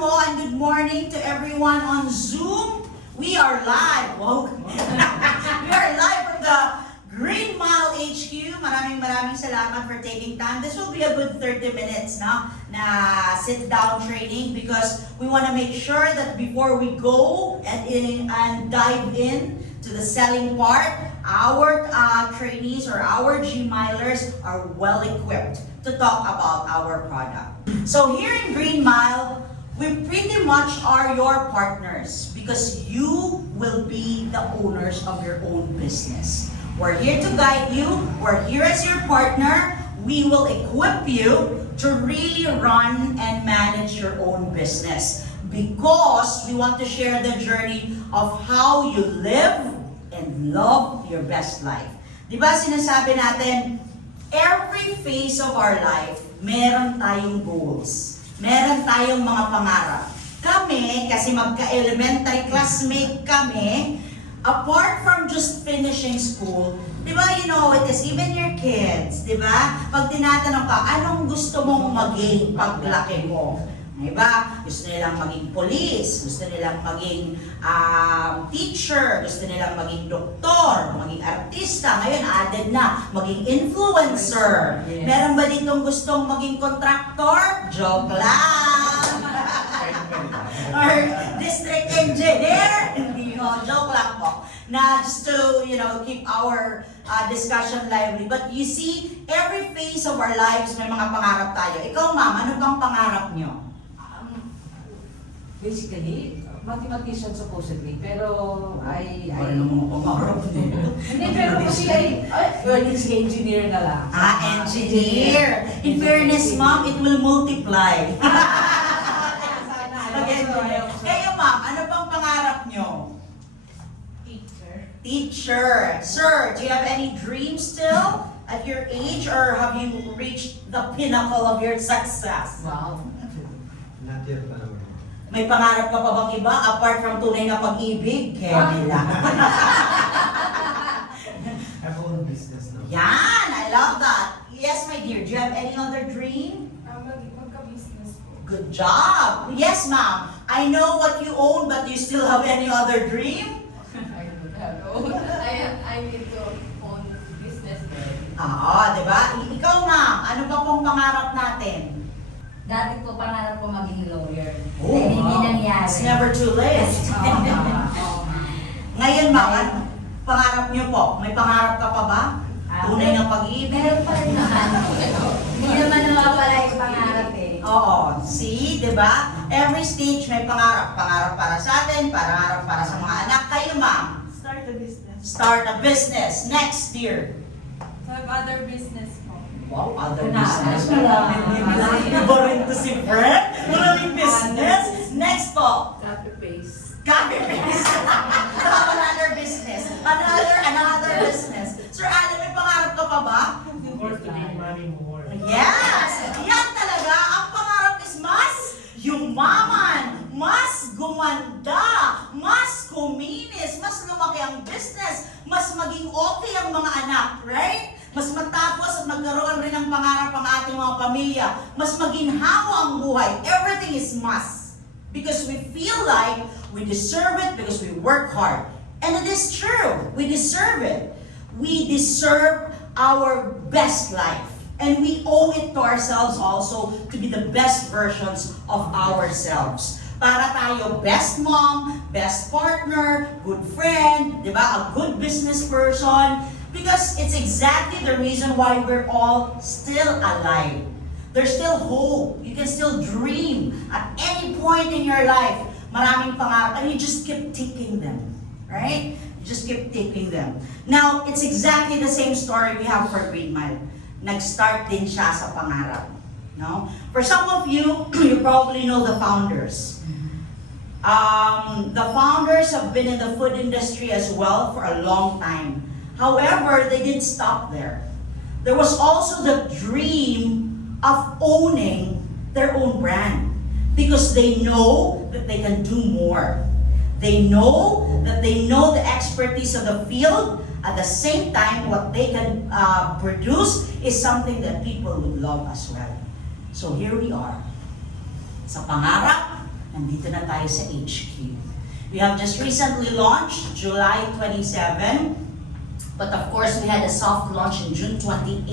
po and good morning to everyone on Zoom. We are live. Wow. We are live from the Green Mile HQ. Maraming salamat for taking time. This will be a good 30 minutes na sit-down training because we want to make sure that before we go and dive in to the selling part, our trainees or our G-Milers are well equipped to talk about our product. So here in Green Mile, we pretty much are your partners because you will be the owners of your own business. We're here to guide you. We're here as your partner. We will equip you to really run and manage your own business because we want to share the journey of how you live and love your best life. Diba sinasabi natin, every phase of our life, meron tayong goals. Meron tayong mga pangarap. Kami, kasi magka-elementary classmate kami, apart from just finishing school, di ba, you know it is, even your kids, di ba? Pag tinatanong ka, anong gusto mong maging paglaki mo? Di ba? Gusto nilang maging police, gusto nilang maging teacher, gusto nilang maging doktor, maging artista. Ngayon, added na, maging influencer. Yes. Meron ba ditong gustong maging contractor? Joke lang! Or district engineer? Hindi ho, joke lang po. Na just to, you know, keep our discussion lively. But you see, every phase of our lives, may mga pangarap tayo. Ikaw, ma'am, ano bang pangarap nyo? Basically, mathematician supposedly, pero Ano mga pangarap nyo? Hindi, pero kasi engineer na lang. Engineer! In fairness, ma'am, it will multiply. Kayo, ma'am, ano bang pangarap nyo? Teacher. Sir, do you have any dreams still at your age or have you reached the pinnacle of your success? Wow. Not yet pa naman. May pangarap ka pa bang iba apart from tunay na pag-ibig? Kaya nila. I have own business now. Yan! I love that. Yes, my dear. Do you have any other dream? Magka-business po. Good job. Yes, ma'am. I know what you own, but do you still have any other dream? I need to own business. Oo, di ba? Ikaw, ma'am, ano ba pong pangarap natin? Dati po pangarap ko maging lawyer. Oh, Dahil hindi wow. nangyari. It's never too late. Ngayon, ma'am, ano pangarap niyo po? May pangarap ka pa ba? Tunay na pag-ibig? Meron pa rin naman. Hindi naman nawawala yung pangarap eh. Oo. See, di ba? Every stage may pangarap. Pangarap para sa atin, pangarap para sa mga anak. Kayo, ma'am, Start a business. start a business. Next year. Have other business po. Wow, other Wala. business. Wala. Iba rin to si Fred. Maraming business. Next po. Copy paste. Copy paste. Another business. Another business. Sir Alan, may pangarap ka pa ba? More to make money more. Yes! Yan talaga! Ang pangarap is mas yumaman, mas gumanda, mas kuminis, mas lumaki ang business, mas maging okay ang mga anak, right? Mas matapos at magkaroon rin ng pangarap ang ating mga pamilya, mas maginhawa ang buhay. Everything is must. Because we feel like we deserve it because we work hard. And it is true. We deserve it. We deserve our best life. And we owe it to ourselves also to be the best versions of ourselves. Para tayo best mom, best partner, good friend, di ba? A good business person. Because it's exactly the reason why we're all still alive. There's still hope. You can still dream at any point in your life. Maraming pangarap. And you just keep taking them. Right? You just keep taking them. Now, it's exactly the same story we have for Green Mile. Nag-start din siya sa pangarap. No? For some of you, you probably know the founders. The founders have been in the food industry as well for a long time. However, they didn't stop there. There was also the dream of owning their own brand because they know that they can do more. They know that they know the expertise of the field. At the same time, what they can produce is something that people would love as well. So here we are. Sa pangarap na nandito na tayo sa HQ. We have just recently launched July 27, but of course we had a soft launch in June 28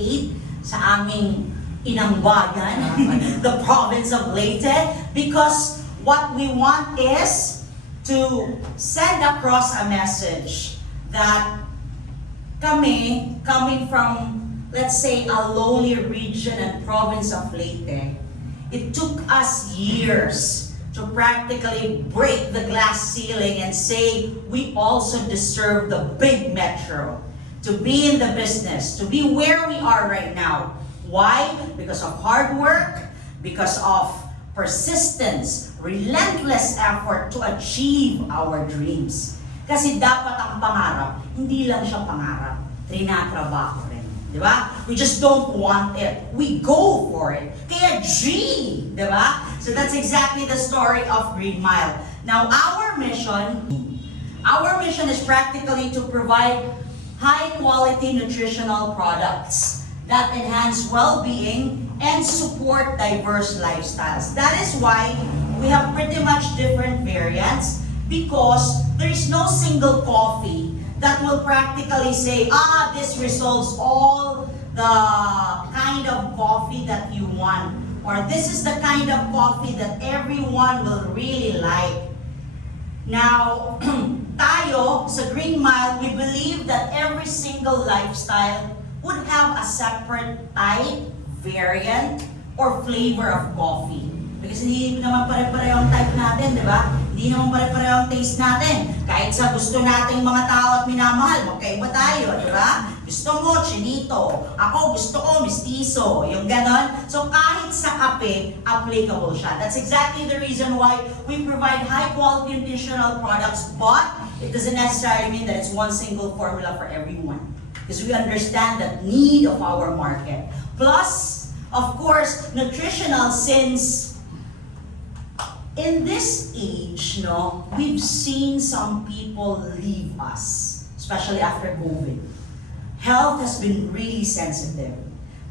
sa aming inangbayan, the province of Leyte, because what we want is to send across a message that kami, coming from, let's say, a lowly region and province of Leyte, it took us years to practically break the glass ceiling and say we also deserve the big metro, to be in the business, to be where we are right now. Why? Because of hard work, because of persistence, relentless effort to achieve our dreams. Kasi dapat ang pangarap, hindi lang siya pangarap, trinatrabaho rin. Di ba? We just don't want it. We go for it. Kaya G! Di ba? So that's exactly the story of Green Mile. Now, our mission is practically to provide high-quality nutritional products that enhance well-being and support diverse lifestyles. That is why we have pretty much different variants, because there is no single coffee that will practically say, this resolves all the kind of coffee that you want, or this is the kind of coffee that everyone will really like. Now, tayo sa Green Mile, we believe that every single lifestyle would have a separate type, variant, or flavor of coffee. Because hindi naman pare-pareho ang type natin, di ba? Hindi naman pare-pareho ang taste natin. Kahit sa gusto nating mga tao at minamahal, magkaiba tayo, di ba? Gusto mo, chinito. Ako, gusto ko, mistiso. Yung ganon. So kahit sa kape, applicable siya. That's exactly the reason why we provide high-quality nutritional products, but it doesn't necessarily mean that it's one single formula for everyone. Because we understand the need of our market. Plus, of course, nutritional, since in this age, we've seen some people leave us, especially after COVID. Health has been really sensitive.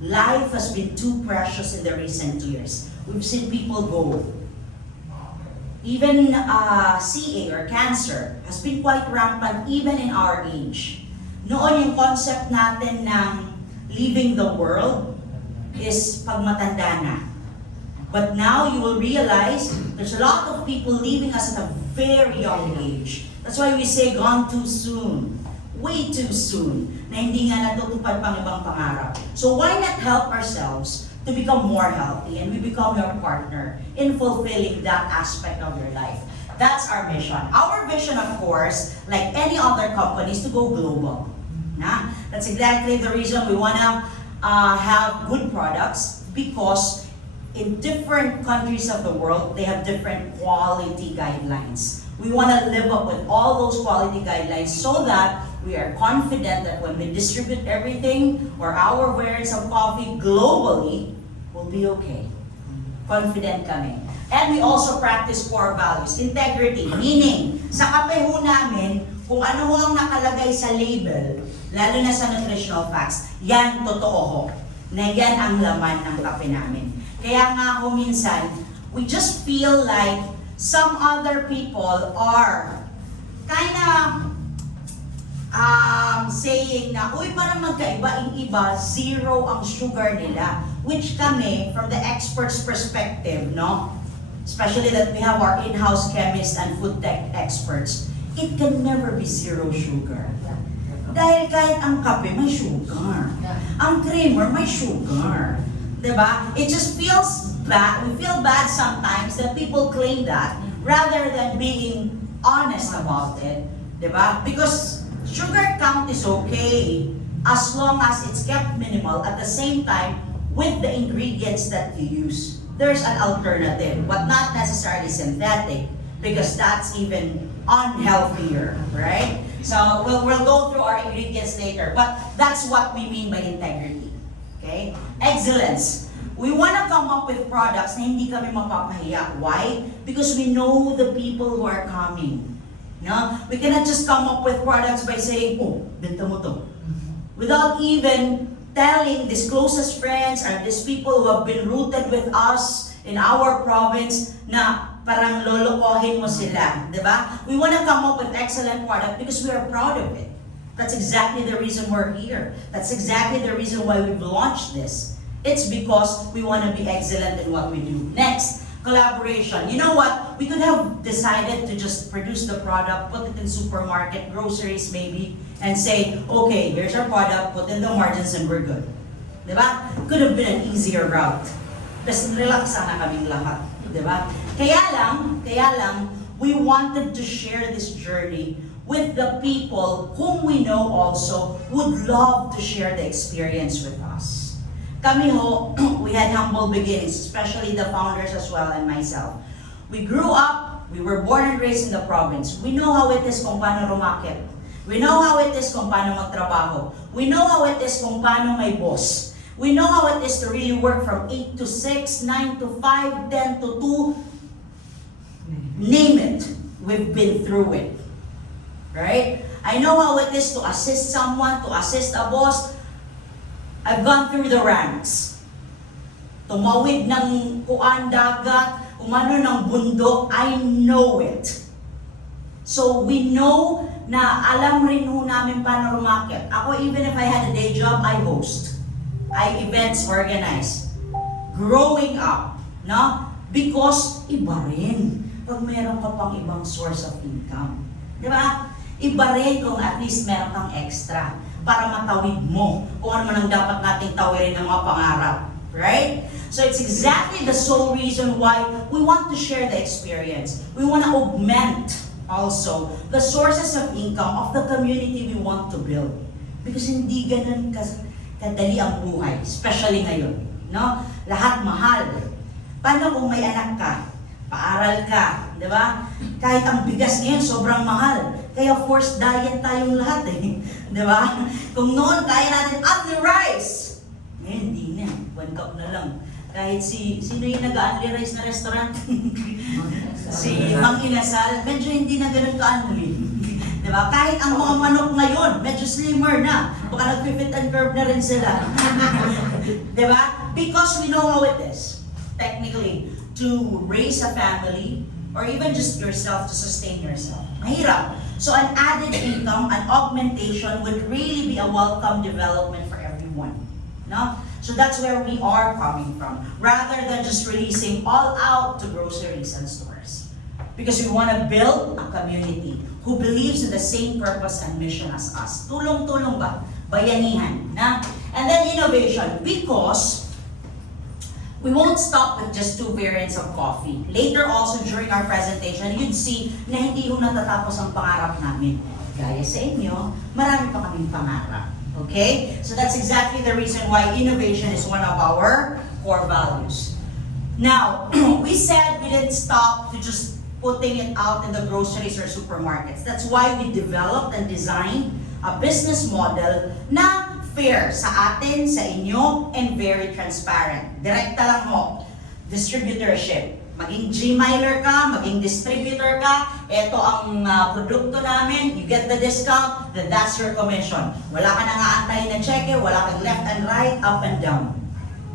Life has been too precious in the recent years. We've seen people go. Even CA or cancer has been quite rampant even in our age. Noon yung concept natin ng leaving the world is pag matanda na. But now you will realize there's a lot of people leaving us at a very young age. That's why we say gone too soon. Way too soon. Na hindi nga natutupad pang ibang pangarap. So why not help ourselves to become more healthy and we become your partner in fulfilling that aspect of your life. That's our mission. Our vision, of course, like any other company, is to go global. That's exactly the reason we want to have good products, because in different countries of the world, they have different quality guidelines. We want to live up with all those quality guidelines so that we are confident that when we distribute everything or our variants of coffee globally, we'll be okay. Confident kami. And we also practice core values. Integrity, meaning sa kape ho namin, kung ano ho ang nakalagay sa label, lalo na sa nutritional facts, yan totoo ho. Na yan ang laman ng kape namin. Kaya nga ho minsan, we just feel like some other people are kinda saying na, uy, parang magkaiba, yung iba, zero ang sugar nila. Which kami, from the expert's perspective, especially that we have our in-house chemists and food tech experts, it can never be zero sugar. Dahil kahit ang kape may sugar, ang creamer may sugar. Diba? It just feels bad. We feel bad sometimes that people claim that rather than being honest about it. Diba? Because sugar count is okay as long as it's kept minimal. At the same time, with the ingredients that you use, there's an alternative, but not necessarily synthetic, because that's even unhealthier, right? So we'll go through our ingredients later, but that's what we mean by integrity. Okay? Excellence. We want to come up with products na hindi kami mapapahiya. Why? Because we know the people who are coming. We cannot just come up with products by saying, oh, benta mo to. Without even telling these closest friends or these people who have been rooted with us in our province na parang lolokohin mo sila, di ba? We want to come up with excellent product because we are proud of it. That's exactly the reason we're here. That's exactly the reason why we've launched this. It's because we want to be excellent in what we do. Next, collaboration. You know what? We could have decided to just produce the product, put it in supermarket, groceries maybe, and say, okay, here's our product, put in the margins, and we're good. Diba? Could have been an easier route. Tapos relax sana kaming lahat. Diba? Kaya lang, we wanted to share this journey with the people whom we know also would love to share the experience with us. Kami ho, we had humble beginnings, especially the founders as well and myself. We grew up, we were born and raised in the province. We know how it is kung paano rumakit. We know how it is kung paano magtrabaho. We know how it is kung paano may boss. We know how it is to really work from 8 to 6, 9 to 5, 10 to 2. Name it. We've been through it. Right? I know how it is to assist someone, to assist a boss. I've gone through the ranks. Tumawid ng kuan dagat, umano ng bundok, I know it. So we know na alam rin ho namin paano rumakit. Ako, even if I had a day job, I host. I events organize. Growing up, no? Because iba rin pag meron ka pang ibang source of income. Di ba? Iba rin kung at least meron kang extra para matawid mo kung ano man ang dapat nating tawirin ng mga pangarap. Right? So it's exactly the sole reason why we want to share the experience. We want to augment also the sources of income of the community we want to build. Because hindi ganun kadali ang buhay, especially ngayon. No? Lahat mahal. Paano kung may anak ka? Paaral ka, di ba? Kahit ang bigas ngayon, sobrang mahal. Kaya forced diet tayong lahat eh. Di ba? Kung noon, kaya natin only rice. Ngayon, hindi na. 1 cup na lang. Kahit sino yung nag-only rice na restaurant? Si Mang Inasal, medyo hindi na ganun ka-only. Di ba? Kahit ang mga manok ngayon, medyo slimmer na. Baka nag-fit and curve na rin sila. Di ba? Because we know how it is, technically, to raise a family, or even just yourself to sustain yourself. Mahirap. So an added income, an augmentation would really be a welcome development for everyone. No? So that's where we are coming from, rather than just releasing all out to groceries and stores. Because we want to build a community who believes in the same purpose and mission as us. Tulong-tulong ba? Bayanihan. Na? And then innovation, because we won't stop with just 2 variants of coffee. Later also during our presentation, you'd see na hindi ho natatapos ang pangarap namin. Gaya sa inyo, marami pa kaming pangarap. Okay? So that's exactly the reason why innovation is one of our core values. Now, we said we didn't stop to just putting it out in the groceries or supermarkets. That's why we developed and designed a business model na fair sa atin, sa inyo, and very transparent. Direkta lang mo. Distributorship. Maging Gmailer ka, maging distributor ka, ito ang produkto namin, you get the discount, then that's your commission. Wala ka nang aantayin na cheque, wala kang left and right, up and down.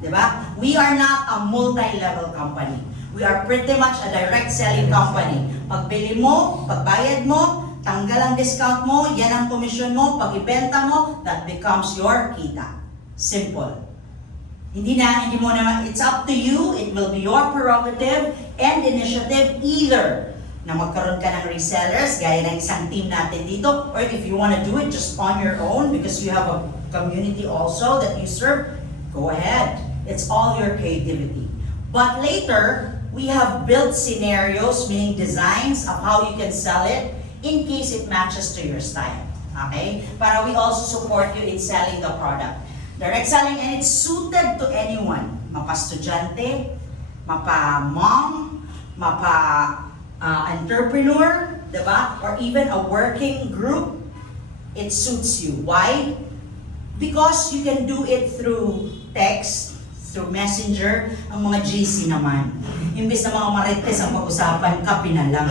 Diba? We are not a multi-level company. We are pretty much a direct selling company. Pagbili mo, pagbayad mo, tanggal ang discount mo, yan ang komisyon mo, pag ibenta mo, that becomes your kita. Simple. Hindi mo naman, it's up to you, it will be your prerogative and initiative either na magkaroon ka ng resellers, gaya ng isang team natin dito, or if you want to do it just on your own because you have a community also that you serve, go ahead. It's all your creativity. But later, we have built scenarios, meaning designs of how you can sell it in case it matches to your style. Okay? Para we also support you in selling the product. Direct selling, and it's suited to anyone. Mapa-estudyante, mapa-mom, mapa-entrepreneur, diba? Or even a working group, it suits you. Why? Because you can do it through text, through messenger, ang mga GC naman. Imbis na mga marites ang pag-usapan, kape na lang.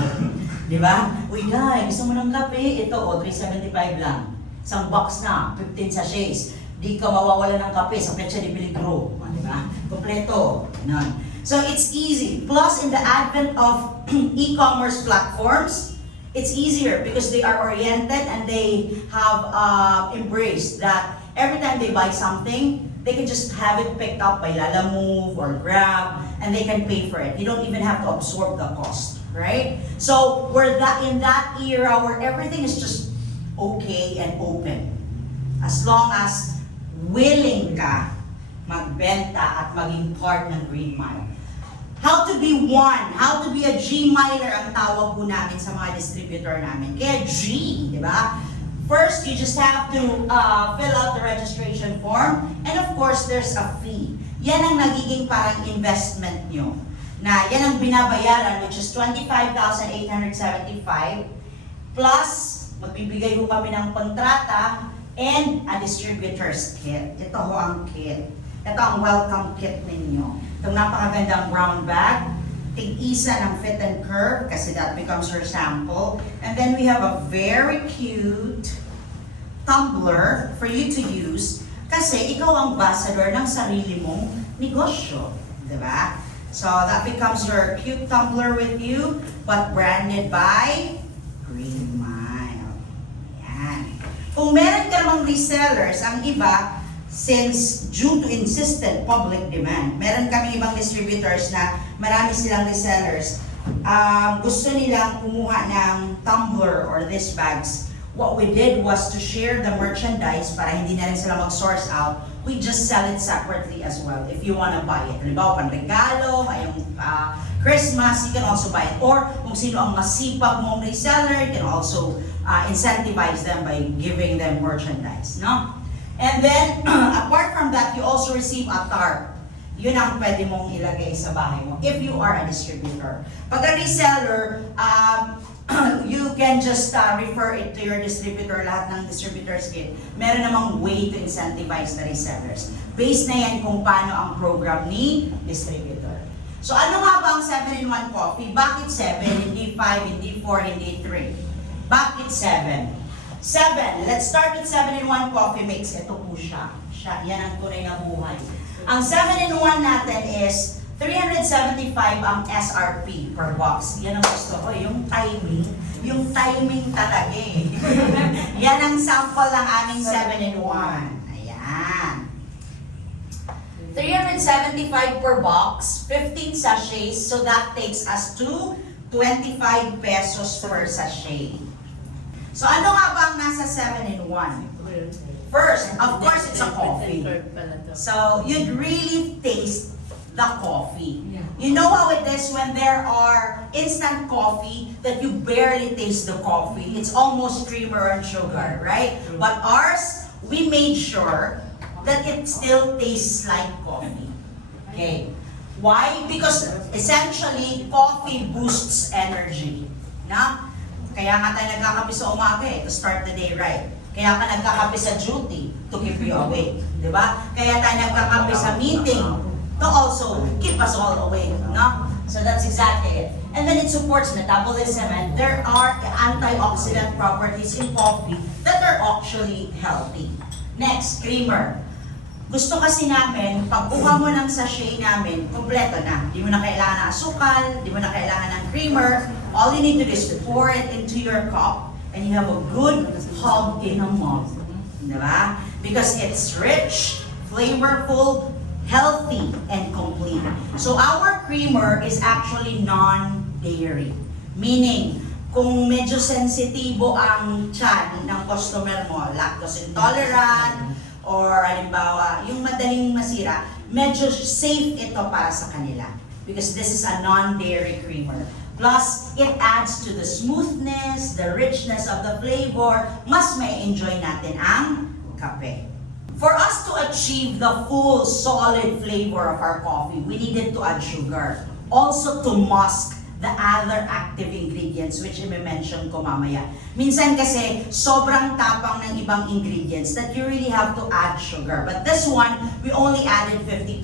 Diba? Uy, guys, gusto mo ng kape? Ito, $3.75 lang. Isang box na, 15 sachets. Di ka mawawala ng kape sa Petsa de Peligro. Diba? Kompleto. Yan. So it's easy. Plus, in the advent of e-commerce platforms, it's easier because they are oriented and they have embraced that every time they buy something, they can just have it picked up by Lalamove or Grab, and they can pay for it. You don't even have to absorb the cost, right? So we're in that era where everything is just okay and open. As long as willing ka magbenta at maging part ng Green Mile. How to be one, how to be a G-miler ang tawag po namin sa mga distributor namin. Kaya G, di ba? First, you just have to fill out the registration form, and of course, there's a fee. Yan ang nagiging parang investment nyo. Na yan ang binabayaran, which is 25,875 plus magbibigay ho kami ng kontrata and a distributor's kit. Ito ho ang kit. Ito ang welcome kit ninyo. Itong napakagandang brown bag, tig-isa ng fit and curve kasi that becomes your sample. And then we have a very cute tumbler for you to use kasi ikaw ang ambassador ng sarili mong negosyo. Diba? So that becomes your cute tumbler with you but branded by Green Mile. Yan. Kung meron ka namang resellers, ang iba, since due to insistent public demand, meron kami ibang distributors na marami silang resellers, gusto nilang kumuha ng tumbler or these bags. What we did was to share the merchandise para hindi na rin sila mag-source out. We just sell it separately as well if you wanna buy it. Halimbawa, panregalo, ngayong Christmas, you can also buy it. Or kung sino ang masipag mong reseller, you can also incentivize them by giving them merchandise, no? And then, apart from that, you also receive a tarp. Yun ang pwede mong ilagay sa bahay mo if you are a distributor. Pag a reseller, you can just refer it to your distributor, lahat ng distributor's kit. Meron namang way to incentivize the resellers. Based na yan kung paano ang program ni distributor. So ano nga ba ang 7-in-1 coffee? Bakit 7? Hindi 5, hindi 4, hindi 3. Bakit 7? 7. Let's start with 7-in-1 coffee mix. Ito po siya. Yan ang tunay na buhay. Ang 7-in-1 natin is 375 ang SRP per box. Yan ang gusto ko. Yung timing talaga eh. Yan ang sample ng aming 7-in-1. Ayan. 375 per box, 15 sachets, so that takes us to 25 pesos per sachet. So ano nga ba ang nasa 7-in-1? First, of course, it's a coffee. So you'd really taste the coffee. You know how it is when there are instant coffee that you barely taste the coffee. It's almost creamer and sugar, right? But ours, we made sure that it still tastes like coffee. Okay. Why? Because essentially, coffee boosts energy. Na? Kaya nga tayo nagkakape sa umaga to start the day right. Kaya ka nagkakape sa duty to keep you awake. Diba? Kaya tayo nagkakape sa meeting to also keep us all awake. No? So that's exactly it. And then it supports metabolism and there are antioxidant properties in coffee that are actually healthy. Next, creamer. Gusto kasi namin, pag uha mo ng sachet namin, kompleto na. Di mo na kailangan ng asukal, di mo na kailangan ng creamer. All you need to do is to pour it into your cup and you have a good hug in a mug. Diba? Because it's rich, flavorful, healthy, and complete. So our creamer is actually non-dairy. Meaning, kung medyo sensitibo ang tiyan ng customer mo, lactose intolerant, or halimbawa, yung madaling masira, medyo safe ito para sa kanila. Because this is a non-dairy creamer. Plus, it adds to the smoothness, the richness of the flavor. Mas may enjoy natin ang kape. For us to achieve the full, solid flavor of our coffee, we needed to add sugar. Also to mask the other active ingredients which i-mention ko mamaya. Minsan kasi sobrang tapang ng ibang ingredients that you really have to add sugar. But this one, we only added 50%.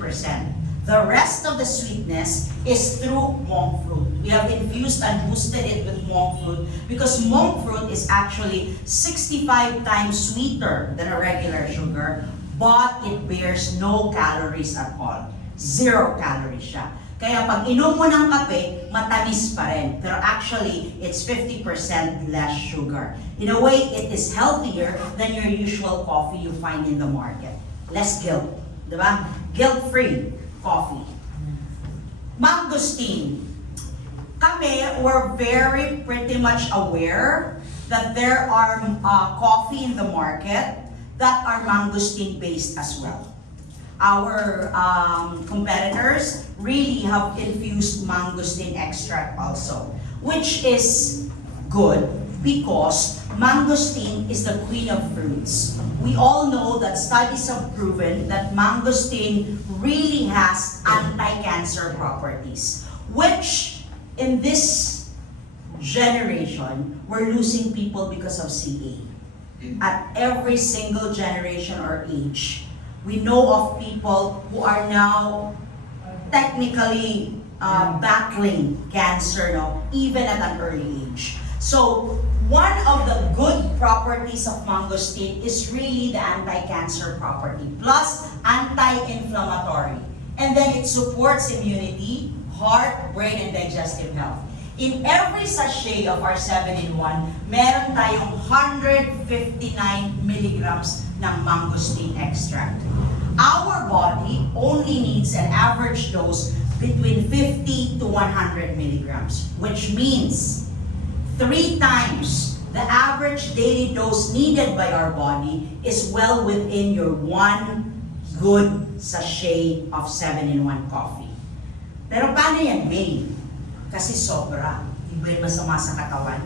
The rest of the sweetness is through monk fruit. We have infused and boosted it with monk fruit because monk fruit is actually 65 times sweeter than a regular sugar, but it bears no calories at all. 0 calories siya. Kaya pag inom mo ng kape, matamis pa rin. Pero actually, it's 50% less sugar. In a way, it is healthier than your usual coffee you find in the market. Less guilt. Diba? Guilt-free coffee. Mangosteen. Kami were very pretty much aware that there are coffee in the market that are mangosteen based as well. Our competitors really have infused mangosteen extract also, which is good because mangosteen is the queen of fruits. We all know that studies have proven that mangosteen really has anti-cancer properties, which in this generation, we're losing people because of CA. At every single generation or age, we know of people who are now technically battling cancer, no, even at an early age. So one of the good properties of mangosteen is really the anti-cancer property, plus anti-inflammatory. And then it supports immunity, heart, brain, and digestive health. In every sachet of our 7-in-1, meron tayong 159 milligrams ng mangosteen extract. Our body only needs an average dose between 50 to 100 milligrams, which means 3 times the average daily dose needed by our body is well within your 1 good sachet of 7-in-1 coffee. Pero paano yan made? Kasi sobra. Di ba yung masama sa katawan?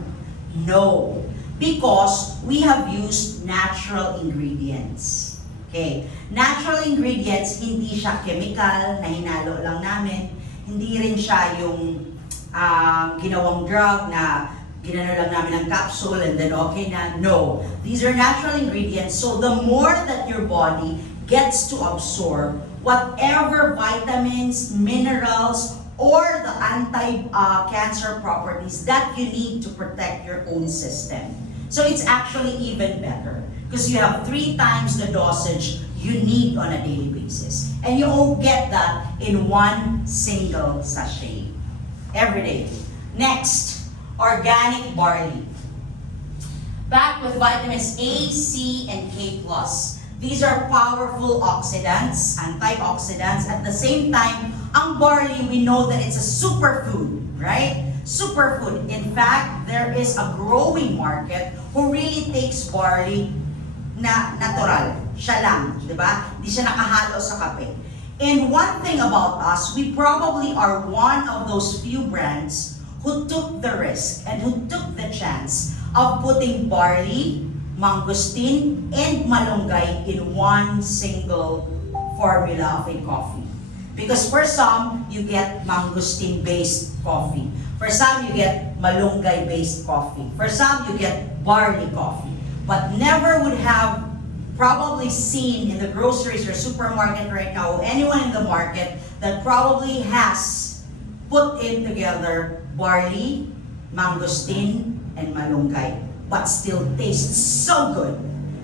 No. Because we have used natural ingredients. Okay. Natural ingredients, hindi siya chemical na hinalo lang namin. Hindi rin siya yung ginawang drug na ginano lang namin ng capsule and then okay na. No. These are natural ingredients. So the more that your body gets to absorb whatever vitamins, minerals, or the anti-cancer properties that you need to protect your own system. So it's actually even better because you have 3 times the dosage you need on a daily basis. And you won't get that in 1 single sachet every day. Next, organic barley. Backed with vitamins A, C, and K+. These are powerful oxidants, antioxidants. At the same time, ang barley, we know that it's a superfood, right? Superfood. In fact, there is a growing market who really takes barley na natural. Siya lang, di ba? Di siya nakahalo sa kape. And one thing about us, we probably are one of those few brands who took the risk and who took the chance of putting barley, mangosteen, and malunggay in 1 single formula of a coffee. Because for some, you get mangosteen-based coffee. For some, you get malunggay-based coffee. For some, you get barley coffee. But never would have probably seen in the groceries or supermarket right now, anyone in the market that probably has put in together barley, mangosteen, and malunggay, but still tastes so good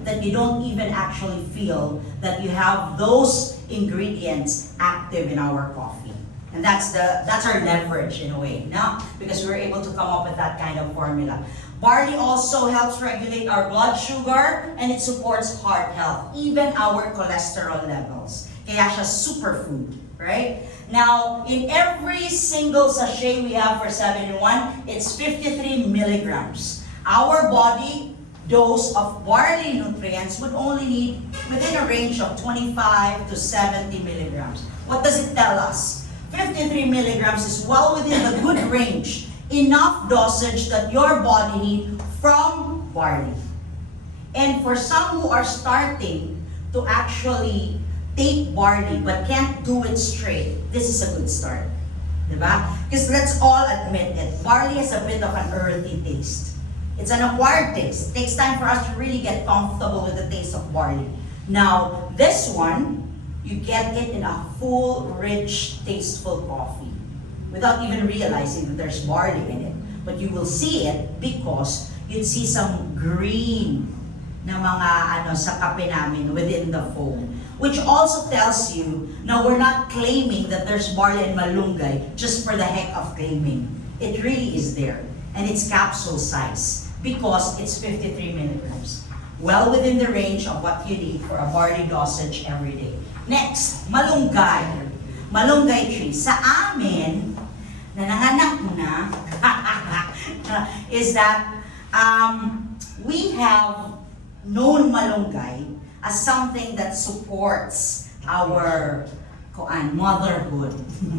that you don't even actually feel that you have those ingredients active in our coffee. And that's our leverage in a way, no? Because we're able to come up with that kind of formula. Barley also helps regulate our blood sugar and it supports heart health, even our cholesterol levels. Kaya siya superfood, right? Now, in every single sachet we have for 7-in-1, it's 53 milligrams. Our body dose of barley nutrients would only need within a range of 25 to 70 milligrams. What does it tell us? 53 milligrams is well within the good range, enough dosage that your body needs from barley. And for some who are starting to actually take barley but can't do it straight, this is a good start. Diba? Because let's all admit it, barley has a bit of an earthy taste. It's an acquired taste. It takes time for us to really get comfortable with the taste of barley. Now, this one, you get it in a full, rich, tasteful coffee without even realizing that there's barley in it. But you will see it because you'd see some green na mga sa kape namin within the foam. Which also tells you na we're not claiming that there's barley and malunggay just for the heck of claiming. It really is there. And it's capsule size because it's 53 milligrams. Well within the range of what you need for a barley dosage every day. Next, malunggay. Malunggay tree. Sa amin, na nanganak mo na, is that we have known malunggay as something that supports our motherhood,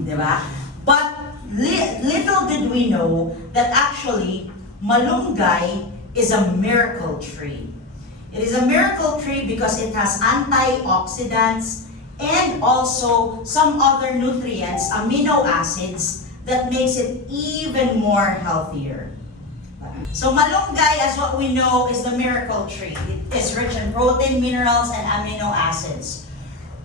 di ba? But little did we know that actually malunggay is a miracle tree. It is a miracle tree because it has antioxidants and also some other nutrients, amino acids, that makes it even more healthier. So malunggay, as what we know, is the miracle tree. It is rich in protein, minerals, and amino acids.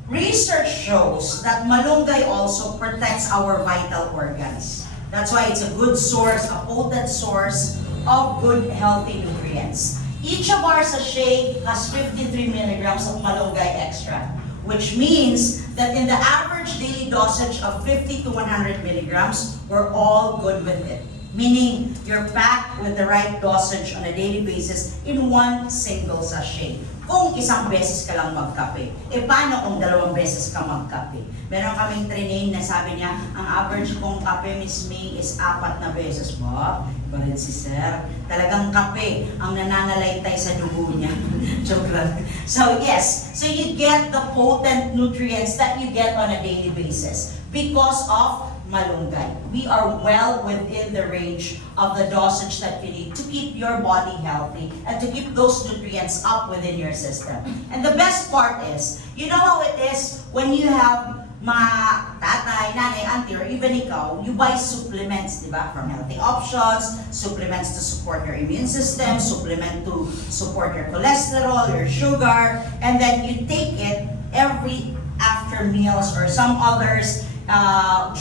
Research shows that malunggay also protects our vital organs. That's why it's a good source, a potent source of good, healthy nutrients. Each of our sachet has 53 milligrams of malunggay extract, which means that in the average daily dosage of 50 to 100 milligrams, we're all good with it. Meaning, you're packed with the right dosage on a daily basis in one single sachet. Kung isang beses ka lang magkape, paano kung 2 beses ka magkape? Meron kaming trainee na sabi niya, ang average kong kape, Miss May, is 4 na beses. Ba? Iba rin si Sir. Talagang kape ang nananalaytay sa dugo niya. Joke lang. So yes, so you get the potent nutrients that you get on a daily basis because of malunggay. We are well within the range of the dosage that you need to keep your body healthy and to keep those nutrients up within your system. And the best part is, you know how it is when you have mga tatay, nanay, auntie, or even ikaw, you buy supplements, di ba? From Healthy Options, supplements to support your immune system, supplement to support your cholesterol, your sugar, and then you take it every after meals or some others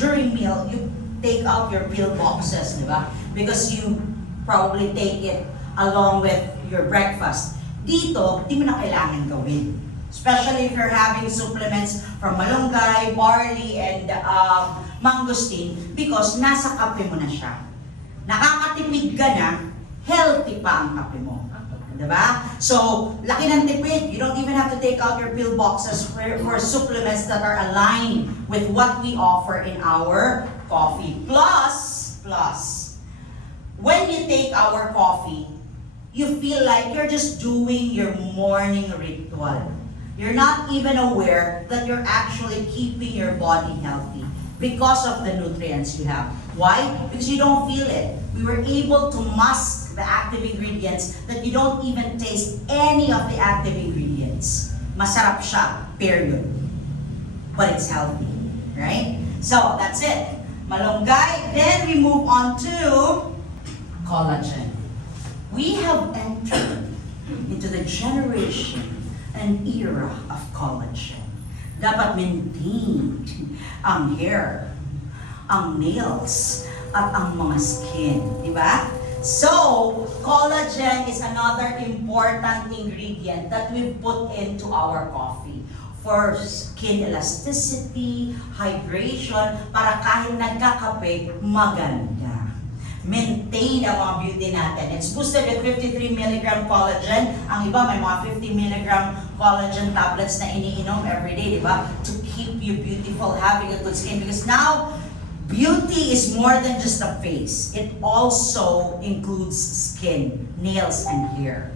during meal, you take out your pill boxes, di ba? Because you probably take it along with your breakfast. Dito, di mo na kailangan gawin. Especially if you're having supplements from malunggay, barley, and mangosteen because nasa kape mo na siya. Nakakatipid ka na, healthy pa ang kape mo. Diba? So, laki ng tipid. You don't even have to take out your pill boxes for supplements that are aligned with what we offer in our coffee. Plus, when you take our coffee, you feel like you're just doing your morning ritual. You're not even aware that you're actually keeping your body healthy because of the nutrients you have. Why? Because you don't feel it. We were able to mask the active ingredients that you don't even taste any of the active ingredients. Masarap siya, period. But it's healthy, right? So, that's it. Malunggay. Then we move on to collagen. We have entered into the generation and era of collagen. Dapat maintain ang hair, ang nails, at ang mga skin, di ba? So, collagen is another important ingredient that we put into our coffee for skin elasticity, hydration, para kahit nagkakape, maganda. Maintain ang mga beauty natin. It's boosted with 53 milligram collagen. Ang iba may mga 50 milligram collagen tablets na iniinom every day, di ba? To keep you beautiful, having a good skin. Because now, beauty is more than just a face. It also includes skin, nails, and hair.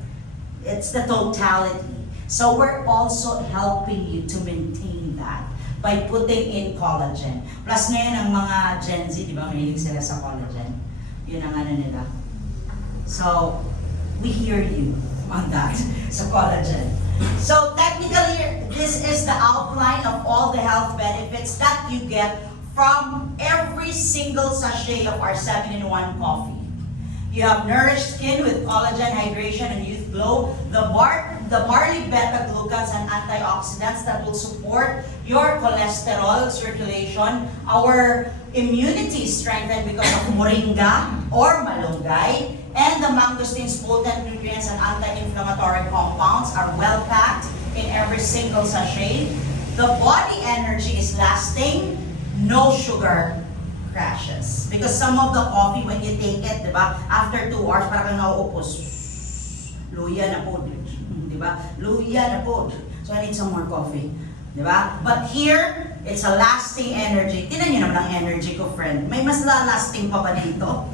It's the totality. So we're also helping you to maintain that by putting in collagen. Plus ngayon ang mga Gen Z, di ba, mahilig sila sa collagen. Yun ang ano nila. So, we hear you on that, sa collagen. So technically, this is the outline of all the health benefits that you get from every single sachet of our 7-in-1 coffee. You have nourished skin with collagen, hydration, and youth glow. The bark the barley beta-glucans and antioxidants that will support your cholesterol circulation. Our immunity is strengthened because of moringa or malunggay. And the mangostine's potent nutrients and anti-inflammatory compounds are well packed in every single sachet. The body energy is lasting, no sugar crashes. Because some of the coffee, when you take it, diba, after 2 hours, parang nauupo, luya na po, diba? Luya na po. So I need some more coffee. Diba? But here, it's a lasting energy. Tinan nyo naman ang energy ko, friend. May mas lasting pa ba dito?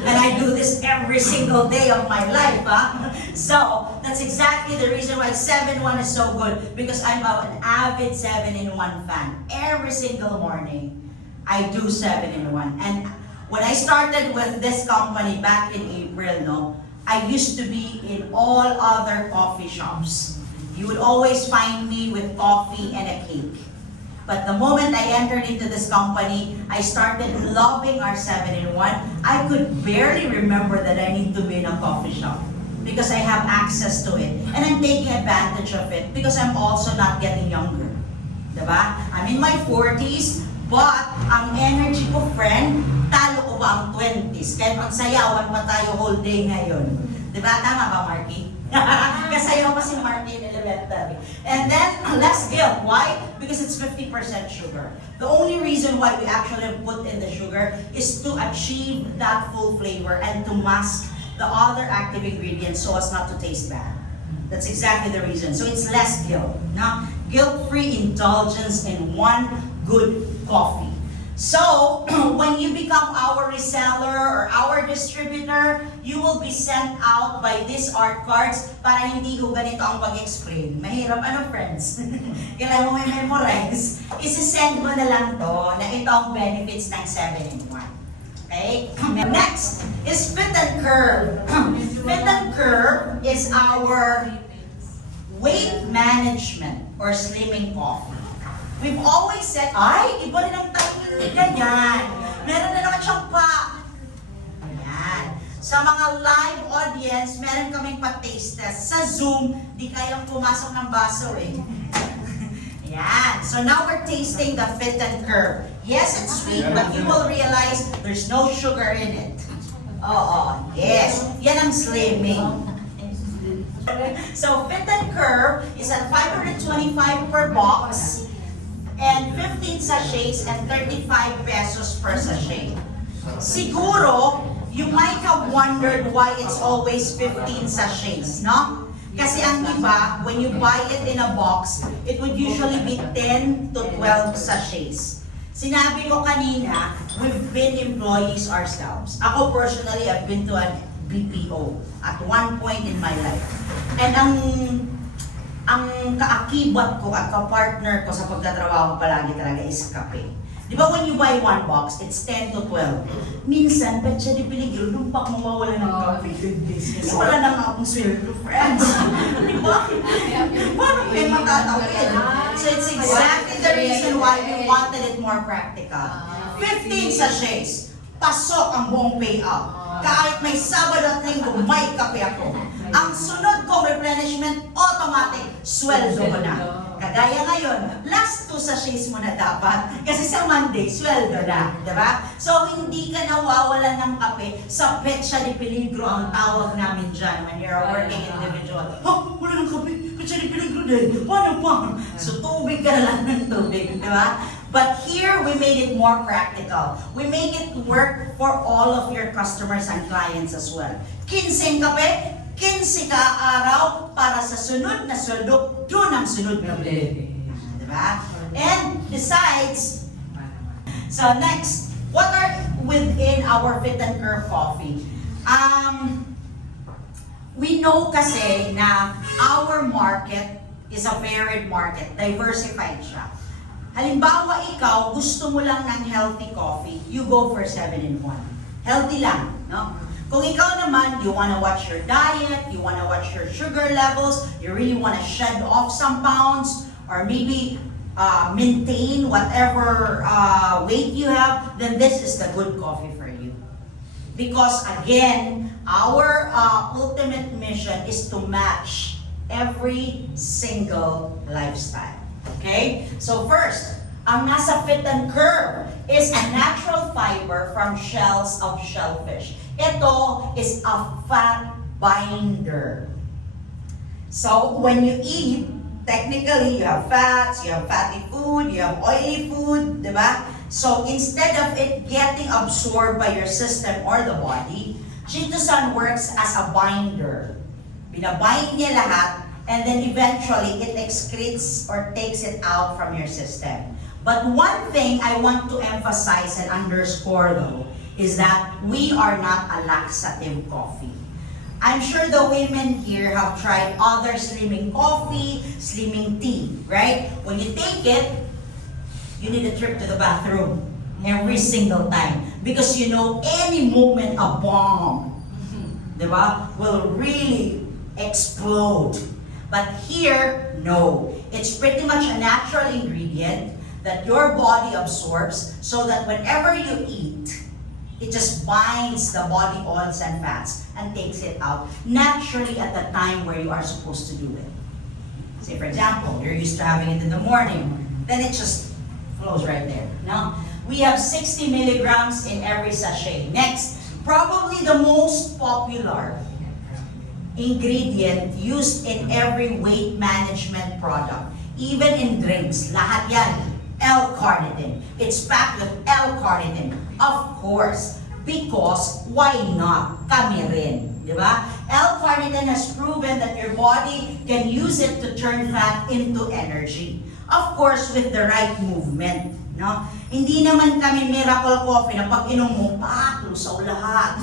And I do this every single day of my life, ha? So, that's exactly the reason why 7-in-1 is so good. Because I'm an avid 7-in-1 fan. Every single morning, I do 7-in-1. And when I started with this company back in April, no, I used to be in all other coffee shops. You would always find me with coffee and a cake. But the moment I entered into this company, I started loving our 7-in-1. I could barely remember that I need to be in a coffee shop because I have access to it. And I'm taking advantage of it because I'm also not getting younger. Diba? I'm in my 40s, but ang energy ko, friend, talo ko ba ang 20s? Kaya pagsayawan pa tayo whole day ngayon. Diba? Tama ba, Marky? Kasayaw pa si Marky in elementary. And then, less guilt. Why? Because it's 50% sugar. The only reason why we actually put in the sugar is to achieve that full flavor and to mask the other active ingredients so as not to taste bad. That's exactly the reason. So it's less guilt. Now, guilt-free indulgence in one good coffee. So, when you become our reseller or our distributor, you will be sent out by these art cards para hindi ko ganito ang pag-explain. Mahirap ano, friends? Kailangan mo may memorize. Isi-send mo na lang to na ito ang benefits ng 7-in-1. Okay? Next is Fit and Curve. Fit and Curve is our weight management or slimming coffee. We've always said, ay, iba rin ang timing ni ganyan. Meron na naman siyang pa. Ayan. Sa mga live audience, meron kaming pa-taste test. Sa Zoom, di kayang pumasok ng baso eh. Ayan. So now we're tasting the Fit and Curve. Yes, it's sweet, but you will realize there's no sugar in it. Oo, yes. Yan ang slimming. So Fit and Curve is at 525 per box. And 15 sachets and 35 pesos per sachet. Siguro, you might have wondered why it's always 15 sachets, no? Kasi ang iba, when you buy it in a box, it would usually be 10 to 12 sachets. Sinabi ko kanina, we've been employees ourselves. Ako personally, I've been to an BPO at one point in my life. And ang kaakibat ko at ka-partner ko sa pagtatrabaho palagi talaga is kape. Di ba when you buy one box, it's 10 to 12. Minsan, petsa di piligro, nung pak mawawala ng kape. Wala na nga akong sweldo, friends. Di ba? Paano kayo matatawin? So it's exactly the reason why we wanted it more practical. 15 sachets, pasok ang buong payout. Kahit may Sabado at Linggo, may kape ako. Ang sunod kong replenishment, automatic, sweldo mo na. Kagaya ngayon, last 2 sachets mo na dapat. Kasi sa Monday, sweldo na. Diba? So, hindi ka nawawalan ng kape sa petsa de peligro ang tawag namin dyan when you're a working individual. Oh, wala ng kape, petsa de peligro din. Paano pa? So, tubig ka na lang ng tubig. Diba? But here, we made it more practical. We make it work for all of your customers and clients as well. 15 kape, 15 ka-araw para sa sunod na sweldo, doon ang sunod na bill. Diba? And besides, so next, what are within our Fit and Curve coffee? We know kasi na our market is a varied market, diversified siya. Halimbawa, ikaw, gusto mo lang ng healthy coffee, you go for 7-in-1. Healthy lang, no? Kung ikaw naman, you wanna watch your diet, you wanna watch your sugar levels, you really wanna shed off some pounds, or maybe maintain whatever weight you have, then this is the good coffee for you. Because again, our ultimate mission is to match every single lifestyle. Okay? So first, ang nasa Fit and Curve is a natural fiber from shells of shellfish. Ito is a fat binder. So when you eat, technically you have fats, you have fatty food, you have oily food, di ba? So instead of it getting absorbed by your system or the body, Chitosan works as a binder. Binabind niya lahat, and then eventually it excretes or takes it out from your system. But one thing I want to emphasize and underscore though, is that we are not a laxative coffee. I'm sure the women here have tried other slimming coffee, slimming tea, right? When you take it, you need a trip to the bathroom every single time. Because you know, any moment a bomb, diba, will really explode. But here, no. It's pretty much a natural ingredient that your body absorbs so that whenever you eat, it just binds the body oils and fats and takes it out naturally at the time where you are supposed to do it. Say for example, you're used to having it in the morning, then it just flows right there. No? We have 60 milligrams in every sachet. Next, probably the most popular ingredient used in every weight management product, even in drinks, lahat yan, L-carnitine. It's packed with L-carnitine. Of course, because why not? Kami rin, di ba? L-carnitine has proven that your body can use it to turn fat into energy. Of course, with the right movement. No? Hindi naman kami miracle coffee na pag inom mo, lusaw lahat.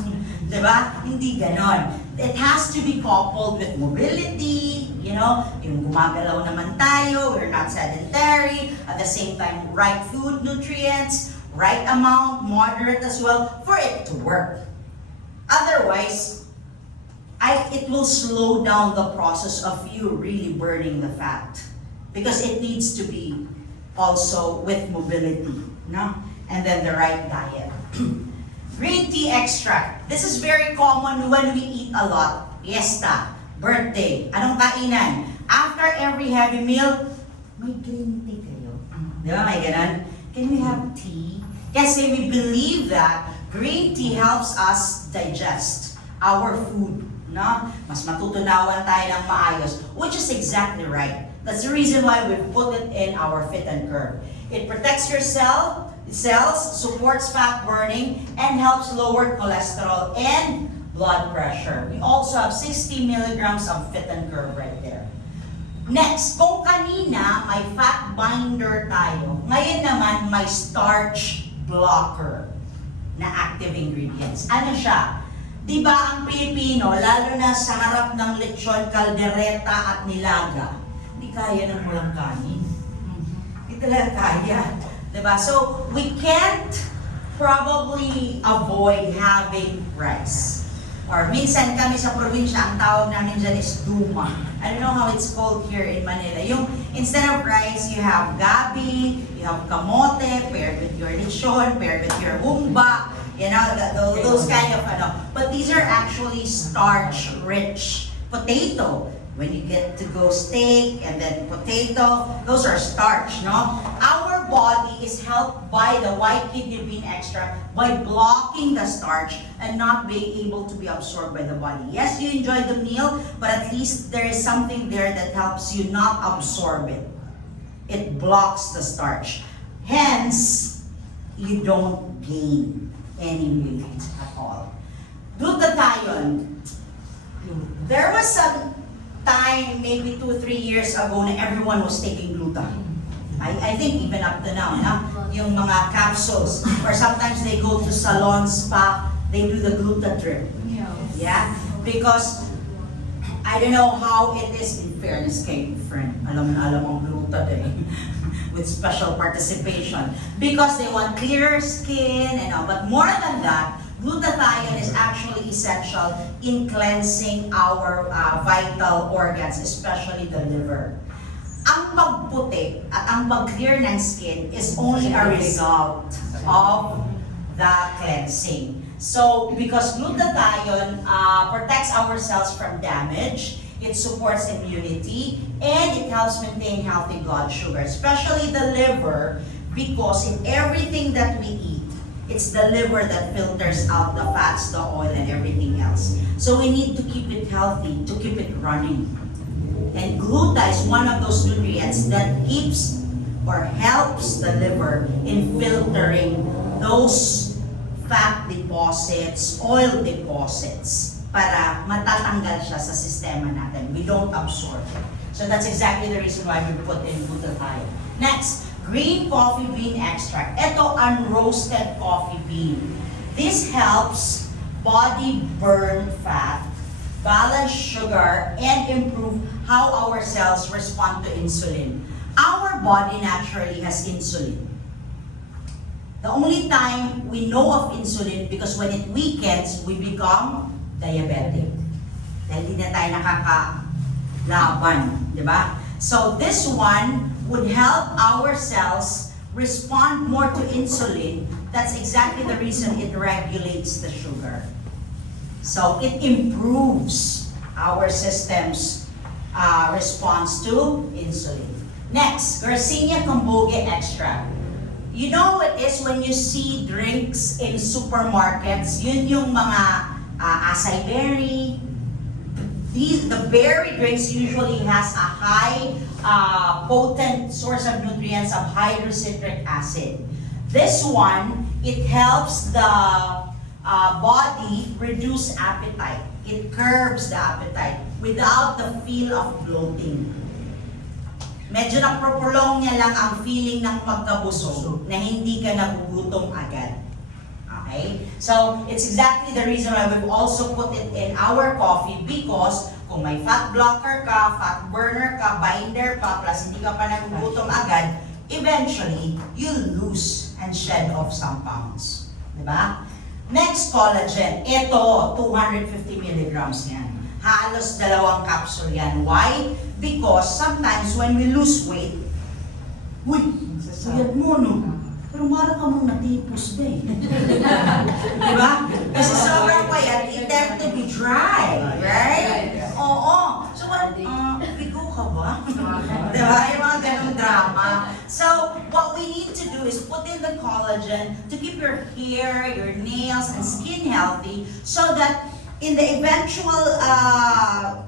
Di ba? Hindi ganon. It has to be coupled with mobility, you know, yung gumagalaw naman tayo, we're not sedentary, at the same time, right food nutrients, right amount, moderate as well, for it to work. Otherwise, it will slow down the process of you really burning the fat. Because it needs to be also with mobility, no? And then the right diet. Green tea extract. This is very common when we eat a lot. Fiesta, birthday, anong kainan? After every heavy meal, may green tea kayo. Di ba, may ganun? Can we have tea? Kasi we believe that green tea helps us digest our food. No? Mas matutunawan tayo ng maayos, which is exactly right. That's the reason why we put it in our Fit and Curve. It protects your cells, supports fat burning, and helps lower cholesterol and blood pressure. We also have 60 milligrams of Fit and Curve right there. Next, kung kanina may fat binder tayo, ngayon naman may starch blocker na active ingredients. Ano siya? Diba ang Pilipino, lalo na sa harap ng lechon, kaldereta at nilaga, hindi kaya ng walang kanin. Hindi talaga kaya. Diba? So, we can't probably avoid having rice. Or minsan kami sa probinsya, ang tawag namin dyan is duma. I don't know how it's called here in Manila. Yung instead of rice, you have gabi, you have kamote, paired with your lechon, paired with your humba, you know, those kind of But these are actually starch-rich potato. When you get to go steak and then potato, those are starch, no? Our body is helped by the white kidney bean extract by blocking the starch and not being able to be absorbed by the body. Yes, you enjoy the meal, but at least there is something there that helps you not absorb it. It blocks the starch. Hence, you don't gain any weight at all. Glutathione. There was some time, maybe 2-3 years ago, na everyone was taking gluta. I think even up to now, yung mga capsules, or sometimes they go to salon, spa, they do the gluta drip. Yeah? Because I don't know how it is in fairness kay friend. Alam ang gluta din. With special participation. Because they want clearer skin and all. But more than that, glutathione is actually essential in cleansing our vital organs, especially the liver. Ang pagputi at ang pag-clear ng skin is only a result of the cleansing. So, because glutathione protects our cells from damage, it supports immunity, and it helps maintain healthy blood sugar, especially the liver, because in everything that we eat, it's the liver that filters out the fats, the oil, and everything else. So we need to keep it healthy, to keep it running. And gluta is one of those nutrients that keeps or helps the liver in filtering those fat deposits, oil deposits, para matatanggal siya sa sistema natin. We don't absorb it. So that's exactly the reason why we put in glutathione. Next, green coffee bean extract. Ito, unroasted coffee bean. This helps body burn fat, balance sugar, and improve how our cells respond to insulin. Our body naturally has insulin. The only time we know of insulin because when it weakens, we become diabetic. Dahil hindi na tayo nakakalaban, di ba? So this one would help our cells respond more to insulin. That's exactly the reason it regulates the sugar. So it improves our system's response to insulin. Next, Garcinia cambogia extract. You know what it is when you see drinks in supermarkets, yun yung mga acai berry. The berry drinks usually has a high potent source of nutrients of hydrocitric acid. This one, it helps the body reduce appetite. It curbs the appetite without the feel of bloating. Medyo napropolong niya lang ang feeling ng pagkabusog na hindi ka nagugutom agad. Okay? So, it's exactly the reason why we've also put it in our coffee because kung may fat blocker ka, fat burner ka, binder pa, plus hindi ka pa nagugutom agad, eventually, you'll lose and shed off some pounds. Diba? Next, collagen. Ito, 250 milligrams yan. Halos 2 capsule yan. Why? Because sometimes when we lose weight, uy, sayad mo, no? Pero mara ka mong natipos din. Diba? Kasi sobrang payat, it tend to be dry. Right? Oo. So, bigo ka ba? Diba? Yung mga ganong drama. So, what we need to do is put in the collagen to keep your hair, your nails, and skin healthy so that in the eventual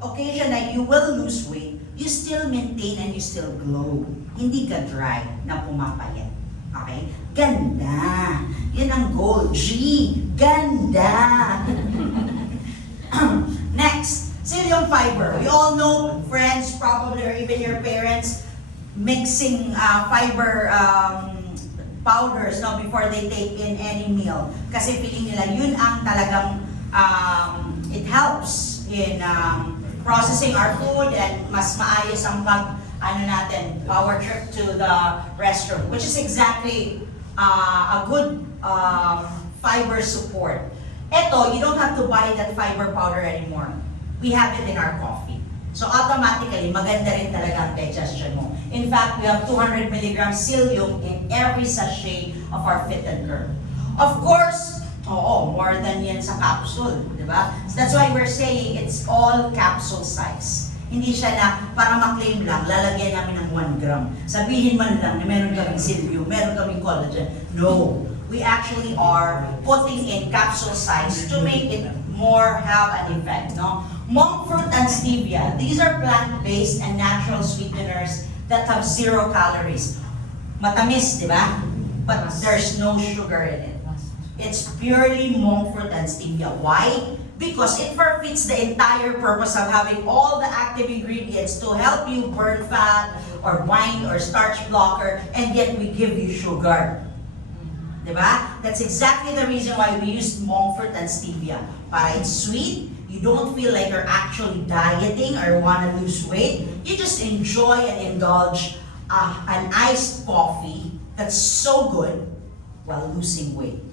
occasion that you will lose weight, you still maintain and you still glow. Hindi ka dry na pumapayat. Okay? Ganda. Yan ang goal. G. Ganda. Next, psyllium fiber. We all know, friends probably, or even your parents, mixing fiber powders no, before they take in any meal. Kasi feeling nila yun ang talagang it helps in processing our food and mas maayos ang power trip to the restroom, which is exactly a good fiber support. Ito, you don't have to buy that fiber powder anymore. We have it in our coffee. So automatically, maganda rin talaga ang digestion mo. In fact, we have 200 milligrams psyllium in every sachet of our Fit and Curve. Of course, more than yan sa capsule, di ba? So that's why we're saying it's all capsule size. Hindi siya na para maklaim lang, lalagyan namin ng 1 gram. Sabihin man lang na meron kaming psyllium, meron kaming collagen. No, we actually are putting in capsule size to make it more have an effect, no? Monk fruit and stevia, these are plant-based and natural sweeteners that have 0 calories. Matamis, di ba? But there's no sugar in it. It's purely monk fruit and stevia. Why? Because it forfeits the entire purpose of having all the active ingredients to help you burn fat or bind or starch blocker, and yet we give you sugar. Diba? That's exactly the reason why we use monk fruit and stevia. Para it's sweet, you don't feel like you're actually dieting or want to lose weight. You just enjoy and indulge an iced coffee that's so good while losing weight.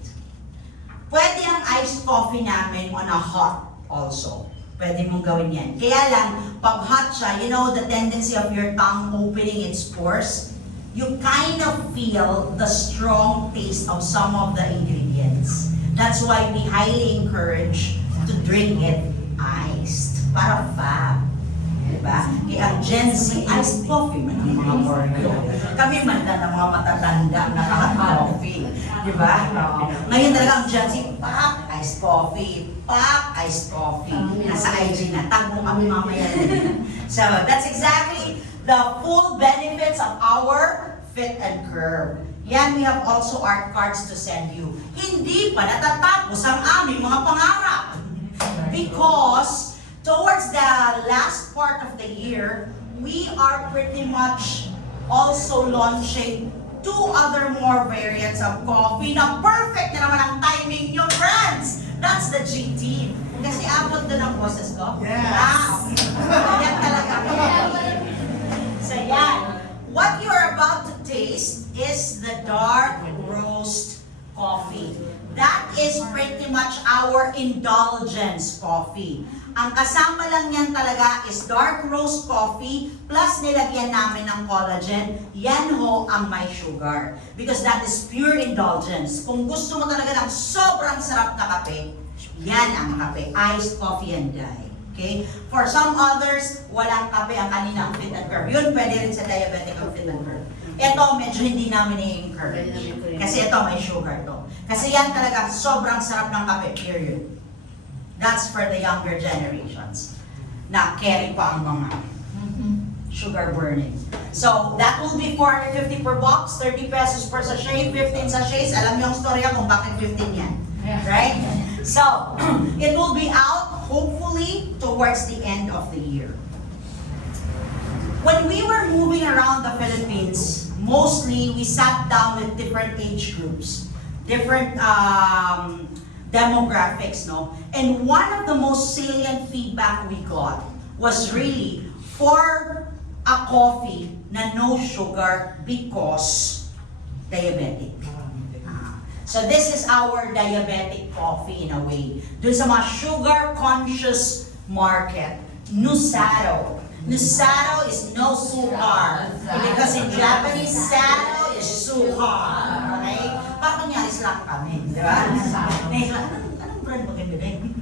Pwede ang iced coffee namin on a hot also. Pwede mong gawin yan. Kaya lang, pag hot siya, you know the tendency of your tongue opening its pores? You kind of feel the strong taste of some of the ingredients. That's why we highly encourage to drink it iced. Para fab. Diba? Ang Gen Z, iced coffee man ang mga bordo. Kami man na ng mga matatanda na coffee. Diba? Ngayon talaga ang Gen Z, pak, iced coffee. Pak, iced coffee. Nasa IG na. Tag mo kami mamaya. So, that's exactly the full benefits of our Fit and Curve. Yan, we have also art cards to send you. Hindi pa natatapos ang aming mga pangarap. Because towards the last part of the year, we are pretty much also launching 2 other more variants of coffee na perfect na naman ang timing nyo, friends! That's the G team. Kasi abot doon ang boses ko. Yes! Yan talaga. So yan. What you're about to taste is the dark roast coffee. That is pretty much our indulgence coffee. Ang kasama lang yan talaga is dark roast coffee plus nilagyan namin ng collagen. Yan ho ang may sugar. Because that is pure indulgence. Kung gusto mo talaga ng sobrang sarap na kape, yan ang kape. Iced coffee and dye. Okay? For some others, walang kape ang kaninang Fit and Curve. Yun, pwede rin sa diabetic ang Fit and Curve. Ito, medyo hindi namin i-encourage. Kasi ito, may sugar to. Kasi yan talaga, sobrang sarap ng kape, period. That's for the younger generations. Na carry pa ang mga sugar burning. So, that will be 450 per box, 30 pesos per sachet, 15 sachets. Alam niyo ang storya kung bakit 15 yan. Right? So, it will be out hopefully towards the end of the year. When we were moving around the Philippines, mostly we sat down with different age groups, different demographics, no? And one of the most salient feedback we got was really for a coffee na no sugar because diabetic. So this is our diabetic coffee in a way. Dun sa mga sugar-conscious market, Nusaro. Nusaro is no sukar. Because in Japanese, saro is sukar. Okay? Bakit nga Islam kami? Di ba? Anong brand mo kayo din?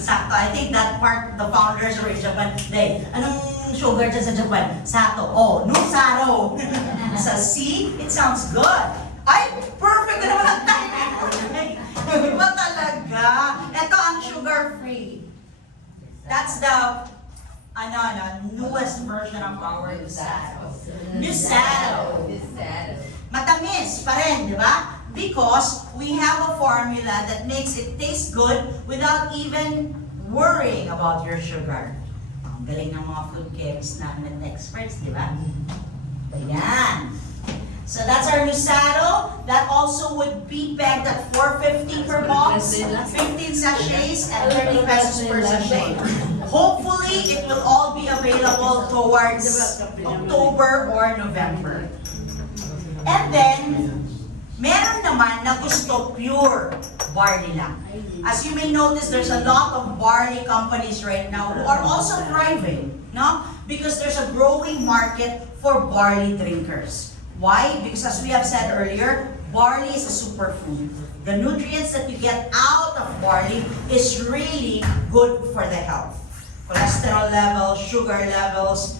Sakto. I think that part, the founders were in Japan. Anong sugar dyan sa Japan? Sato. Oh, Nusaro. Sa C, it sounds good. Ay, perfect na naman ang timing. Iba talaga. Ito ang sugar-free. That's the newest version of our Nusaro. Nusaro. Matamis pa rin, di ba? Because we have a formula that makes it taste good without even worrying about your sugar. Ang galing ng mga food chemists namin at experts, di ba? Ayan. So that's our Nusaro. That also would be pegged at 450 per box, 15 sachets, and 30 pesos per sachet. Hopefully, it will all be available towards October or November. And then, meron naman na gusto pure barley lang. As you may notice, there's a lot of barley companies right now who are also thriving, no? Because there's a growing market for barley drinkers. Why? Because as we have said earlier, barley is a superfood. The nutrients that you get out of barley is really good for the health. Cholesterol levels, sugar levels,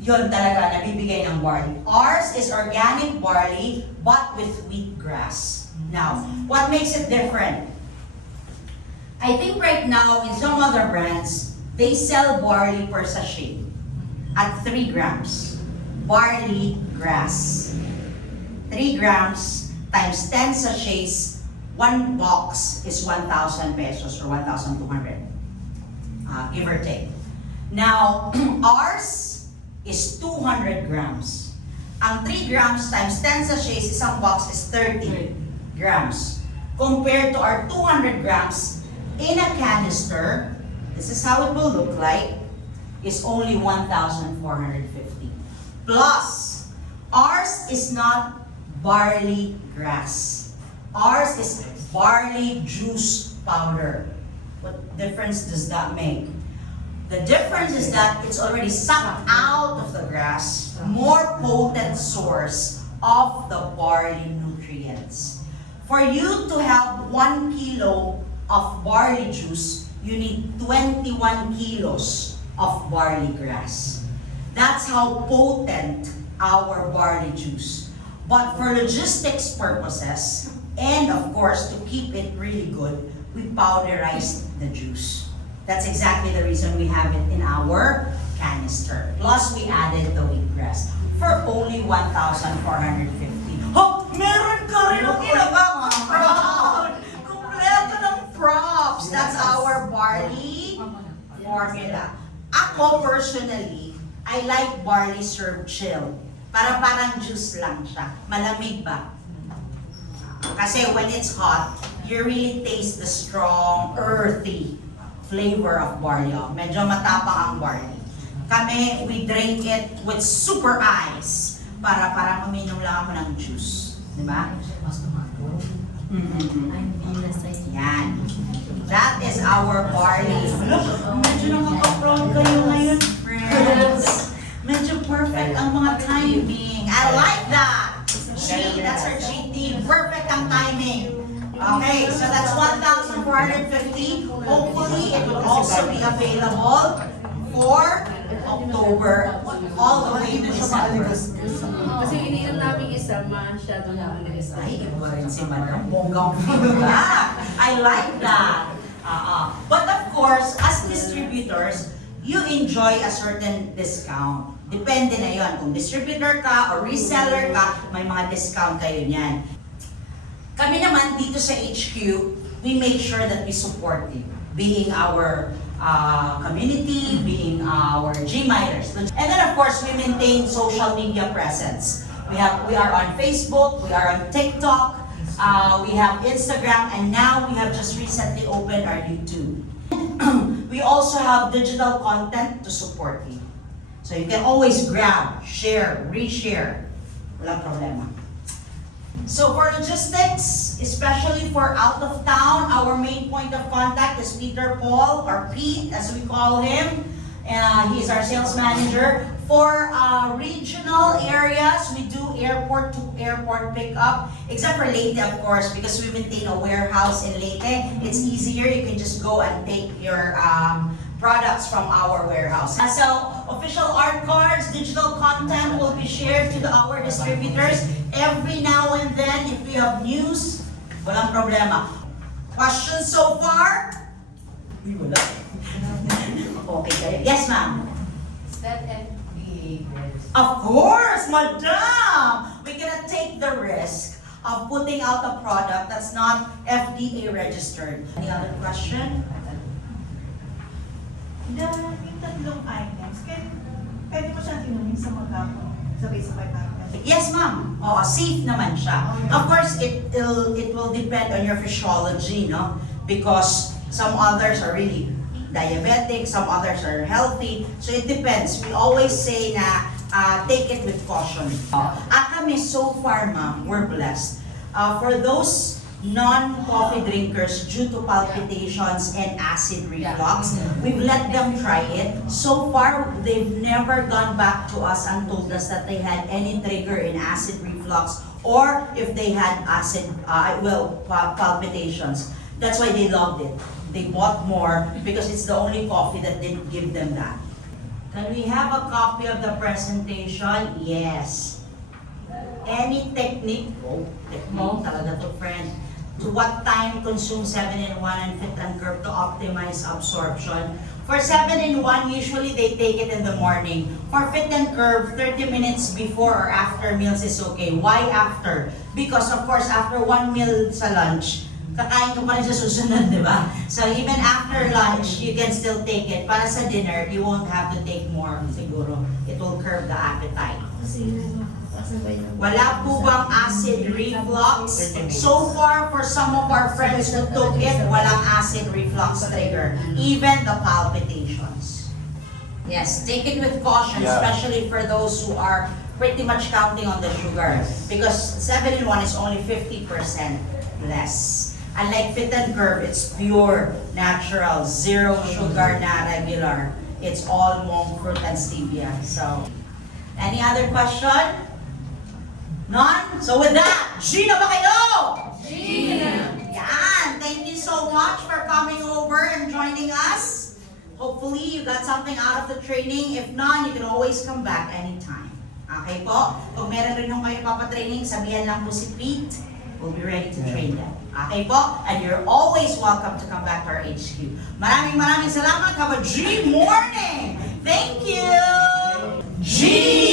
yun talaga nabibigay ng barley. Ours is organic barley, but with wheatgrass. Now, what makes it different? I think right now, in some other brands, they sell barley per sachet at 3 grams. Barley grass. 3 grams times 10 sachets, 1 box is 1,000 pesos or 1,200, give or take. Now, ours is 200 grams. Ang 3 grams times 10 sachets, isang box is 30 grams. Compared to our 200 grams in a canister, this is how it will look like, is only 1,450. Plus, ours is not barley grass. Ours is barley juice powder. What difference does that make? The difference is that it's already sucked out of the grass, more potent source of the barley nutrients. For you to have 1 kilo of barley juice, you need 21 kilos of barley grass. That's how potent our barley juice. But for logistics purposes, and of course to keep it really good, we powderized the juice. That's exactly the reason we have it in our canister. Plus we added the wheatgrass for only 1,450. Oh, meron ka rin ang inabang proud! Kompleto ng props! That's our barley formula. Ako personally, I like barley served chill. Para parang juice lang siya. Malamig ba? Kasi when it's hot, you really taste the strong, earthy flavor of barley. Medyo matapang ang barley. Kami, we drink it with super ice. Para parang uminom lang ako ng juice. Di ba? Yan. That is our barley. Look, medyo nakaka-proud kayo ngayon, friends. Medyo perfect ang mga timing. I like that. G, that's our GT. Perfect ang timing. Okay, so that's 1,450. Hopefully, it will also be available for October all the way to December. Kasi ininom namin isa, masyado na ulit. Ay, iba rin si Madam Bonggang Fila. I like that. But of course, as distributors, you enjoy a certain discount. Depende na yon. Kung distributor ka or reseller ka, may mga discount kayo niyan. Kami naman dito sa HQ, we make sure that we support you, being our community, being our Gmilers. And then of course, we maintain social media presence. We are on Facebook, we are on TikTok, we have Instagram, and now we have just recently opened our YouTube. We also have digital content to support you. So you can always grab, share, reshare. Walang problema. So for logistics, especially for out of town, our main point of contact is Peter Paul, or Pete as we call him. He's our sales manager. For regional areas, we do airport to airport pickup, except for Leyte, of course, because we maintain a warehouse in Leyte. It's easier, you can just go and take your products from our warehouse. So, official art cards, digital content will be shared to our distributors. Every now and then, if we have news, walang problema. Questions so far? Wala. Okay kayo. Yes, ma'am. Is that FDA registered? Of course, madam! We cannot take the risk of putting out a product that's not FDA registered. Any other question? Yung tatlong items, pwede mo siyang inumin sa maghapon, sabay-sabay tayo. Yes, ma'am. Oo, safe naman siya. Of course, it will depend on your physiology, no? Because some others are really diabetic, some others are healthy. So it depends. We always say na take it with caution. At kami, so far, ma'am, we're blessed. For those non-coffee drinkers due to palpitations and acid reflux, we've let them try it. So far, they've never gone back to us and told us that they had any trigger in acid reflux or if they had palpitations. That's why they loved it. They bought more because it's the only coffee that didn't give them that. Can we have a copy of the presentation? Yes. Any technique? Oh, technique talaga to, friend. To what time consume 7-in-1 and Fit and Curve to optimize absorption? For 7-in-1, usually they take it in the morning. For Fit and Curve, 30 minutes before or after meals is okay. Why after? Because of course, after one meal sa lunch, kakain ka pa rin sa susunod, di ba? So even after lunch, you can still take it. Para sa dinner, you won't have to take more siguro. It will curb the appetite. Wala po bang acid reflux? So far, for some of our friends who took it, walang acid reflux trigger. Even the palpitations. Yes, take it with caution, especially for those who are pretty much counting on the sugar. Because 7-in-1 is only 50% less. Unlike Fit and Curve, it's pure, natural, zero sugar na regular. It's all monk fruit and stevia. So, any other question? None? So with that, Gina ba kayo? Gina! Yan! Thank you so much for coming over and joining us. Hopefully, you got something out of the training. If not, you can always come back anytime. Okay po? Kung meron rin yung kayo papatraining, sabihan lang po si Pete. We'll be ready to train them. Okay po? And you're always welcome to come back to our HQ. Maraming salamat. Have a G morning! Thank you! G!